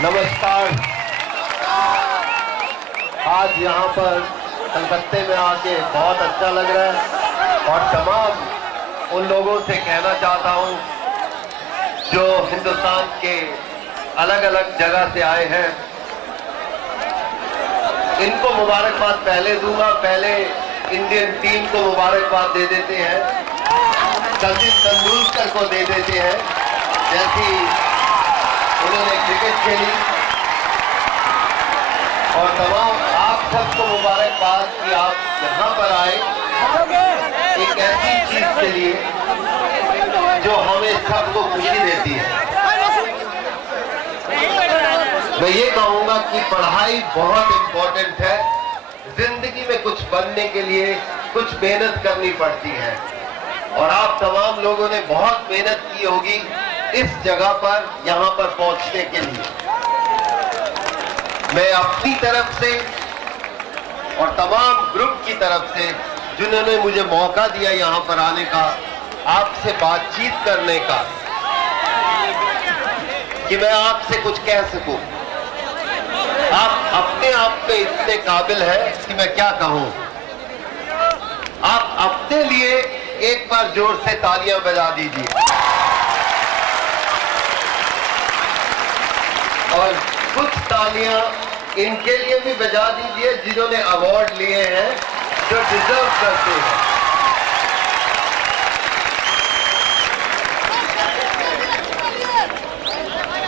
नमस्कार। आज यहाँ पर कलकत्ते में आके बहुत अच्छा लग रहा है और तमाम उन लोगों से कहना चाहता हूँ जो हिंदुस्तान के अलग अलग जगह से आए हैं, इनको मुबारकबाद पहले दूंगा। पहले इंडियन टीम को मुबारकबाद दे देते हैं, सचिन तेंदुलकर को दे देते हैं जैसी उन्होंने क्रिकेट खेली, और तमाम आप सबको मुबारकबाद कि आप यहाँ पर आए एक ऐसी चीज के लिए जो हमें सबको खुशी देती है। मैं ये कहूँगा कि पढ़ाई बहुत इम्पोर्टेंट है। जिंदगी में कुछ बनने के लिए कुछ मेहनत करनी पड़ती है और आप तमाम लोगों ने बहुत मेहनत की होगी इस जगह पर यहाँ पर पहुँचने के लिए। मैं अपनी तरफ से और तमाम ग्रुप की तरफ से जिन्होंने मुझे मौका दिया यहाँ पर आने का, आपसे बातचीत करने का, कि मैं आपसे कुछ कह सकूं। आप अपने आप पे इतने काबिल हैं कि मैं क्या कहूं। आप अपने लिए एक बार जोर से तालियां बजा दीजिए और कुछ तालियां इनके लिए भी बजा दीजिए जिन्होंने अवार्ड लिए हैं, जो डिजर्व करते हैं।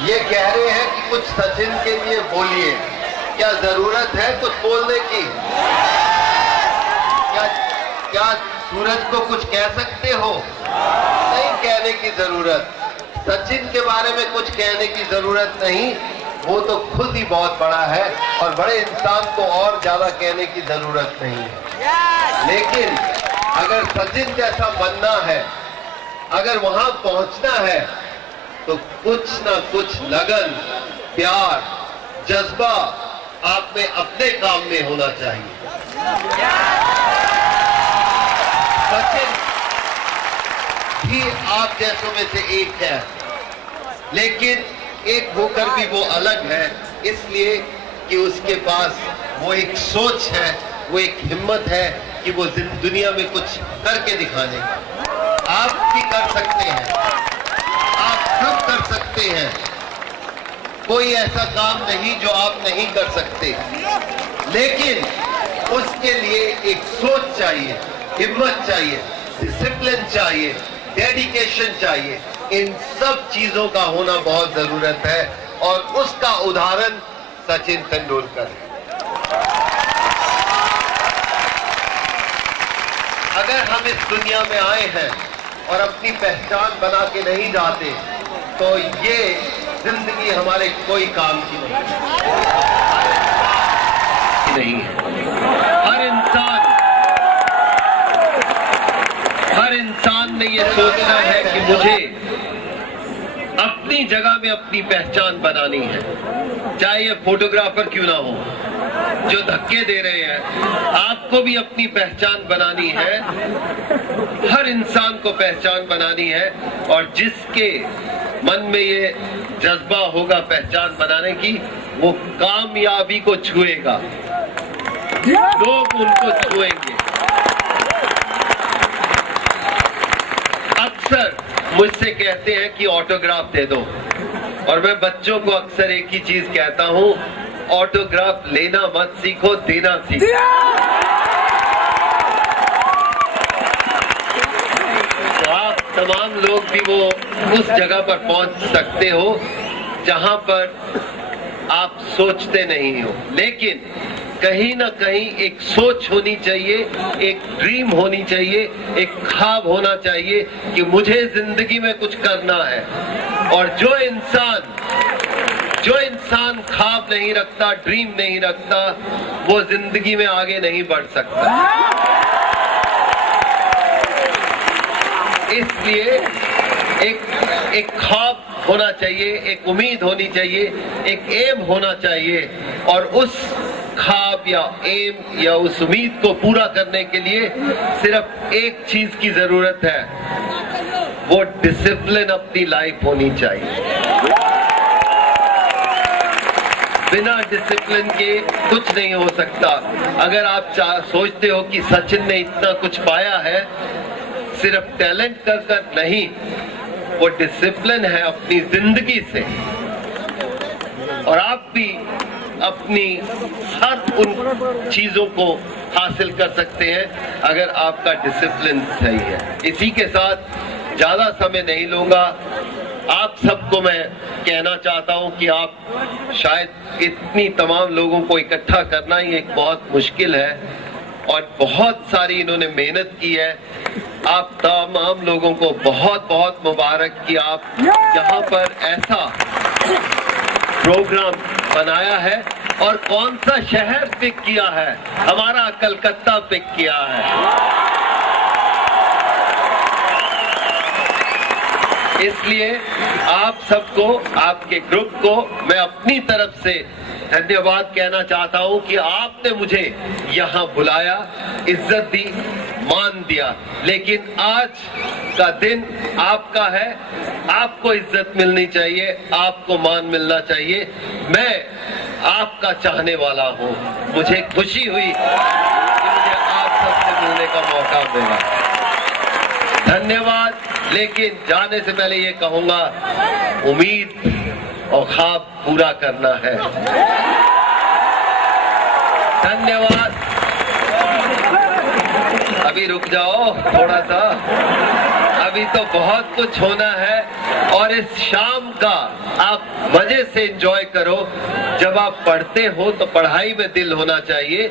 ये कह रहे हैं कि कुछ सचिन के लिए बोलिए। क्या जरूरत है कुछ बोलने की? क्या सूरज को कुछ कह सकते हो? नहीं कहने की जरूरत। सचिन के बारे में कुछ कहने की जरूरत नहीं, वो तो खुद ही बहुत बड़ा है और बड़े इंसान को और ज्यादा कहने की जरूरत नहीं है। लेकिन अगर सचिन जैसा बनना है, अगर वहां पहुंचना है, तो कुछ ना कुछ लगन, प्यार, जज्बा आप में अपने काम में होना चाहिए। सचिन भी आप जैसों में से एक है, लेकिन एक होकर भी वो अलग है, इसलिए कि उसके पास वो एक सोच है, वो एक हिम्मत है कि वो दुनिया में कुछ करके दिखाने का। आप भी कर सकते हैं, आप सब कर सकते हैं। कोई ऐसा काम नहीं जो आप नहीं कर सकते, लेकिन उसके लिए एक सोच चाहिए, हिम्मत चाहिए, डिसिप्लिन चाहिए, डेडिकेशन चाहिए। इन सब चीजों का होना बहुत जरूरत है और उसका उदाहरण सचिन तेंदुलकर है। अगर हम इस दुनिया में आए हैं और अपनी पहचान बना के नहीं जाते, तो ये जिंदगी हमारे कोई काम की नहीं है। हर इंसान ने ये सोचना है कि मुझे अपनी जगह में अपनी पहचान बनानी है, चाहे ये फोटोग्राफर क्यों ना हो जो धक्के दे रहे हैं। आपको भी अपनी पहचान बनानी है, हर इंसान को पहचान बनानी है, और जिसके मन में ये जज्बा होगा पहचान बनाने की, वो कामयाबी को छुएगा, लोग उनको छुएंगे। अक्सर मुझसे कहते हैं कि ऑटोग्राफ दे दो, और मैं बच्चों को अक्सर एक ही चीज कहता हूं, ऑटोग्राफ लेना मत सीखो, देना सीखो। तो आप तमाम लोग भी वो उस जगह पर पहुंच सकते हो जहां पर आप सोचते नहीं हो, लेकिन कहीं ना कहीं एक सोच होनी चाहिए, एक ड्रीम होनी चाहिए, एक ख्वाब होना चाहिए कि मुझे जिंदगी में कुछ करना है। और जो इंसान ख्वाब नहीं रखता, ड्रीम नहीं रखता, वो जिंदगी में आगे नहीं बढ़ सकता। इसलिए एक ख्वाब होना चाहिए, एक उम्मीद होनी चाहिए, एक एम होना चाहिए, और उस ख्वाब या एम या उस उम्मीद को पूरा करने के लिए सिर्फ एक चीज की जरूरत है, वो डिसिप्लिन अपनी लाइफ होनी चाहिए। बिना डिसिप्लिन के कुछ नहीं हो सकता। अगर आप सोचते हो कि सचिन ने इतना कुछ पाया है सिर्फ टैलेंट कर नहीं, वो डिसिप्लिन है अपनी जिंदगी से। और आप भी अपनी हर उन चीजों को हासिल कर सकते हैं अगर आपका डिसिप्लिन सही है। इसी के साथ ज्यादा समय नहीं लूंगा। आप सबको मैं कहना चाहता हूं कि आप शायद इतनी तमाम लोगों को इकट्ठा करना ही एक बहुत मुश्किल है और बहुत सारी इन्होंने मेहनत की है। आप तमाम लोगों को बहुत बहुत मुबारक कि आप यहाँ पर ऐसा प्रोग्राम बनाया है। और कौन सा शहर पिक किया है? हमारा कलकत्ता पिक किया है। इसलिए आप सबको, आपके ग्रुप को मैं अपनी तरफ से धन्यवाद कहना चाहता हूं कि आपने मुझे यहां बुलाया, इज्जत दी, मान दिया। लेकिन आज का दिन आपका है, आपको इज्जत मिलनी चाहिए, आपको मान मिलना चाहिए। मैं आपका चाहने वाला हूं। मुझे खुशी हुई कि मुझे आप सबसे मिलने का मौका मिला। धन्यवाद। लेकिन जाने से पहले ये कहूंगा, उम्मीद और ख्वाब पूरा करना है। धन्यवाद। अभी रुक जाओ थोड़ा सा, अभी तो बहुत कुछ होना है। और इस शाम का आप मजे से एंजॉय करो। जब आप पढ़ते हो तो पढ़ाई में दिल होना चाहिए,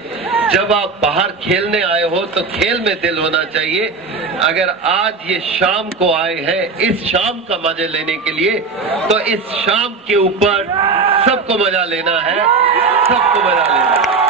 जब आप बाहर खेलने आए हो तो खेल में दिल होना चाहिए। अगर आज ये शाम को आए हैं इस शाम का मजा लेने के लिए, तो इस शाम के ऊपर सबको मजा लेना है, सबको मजा लेना है।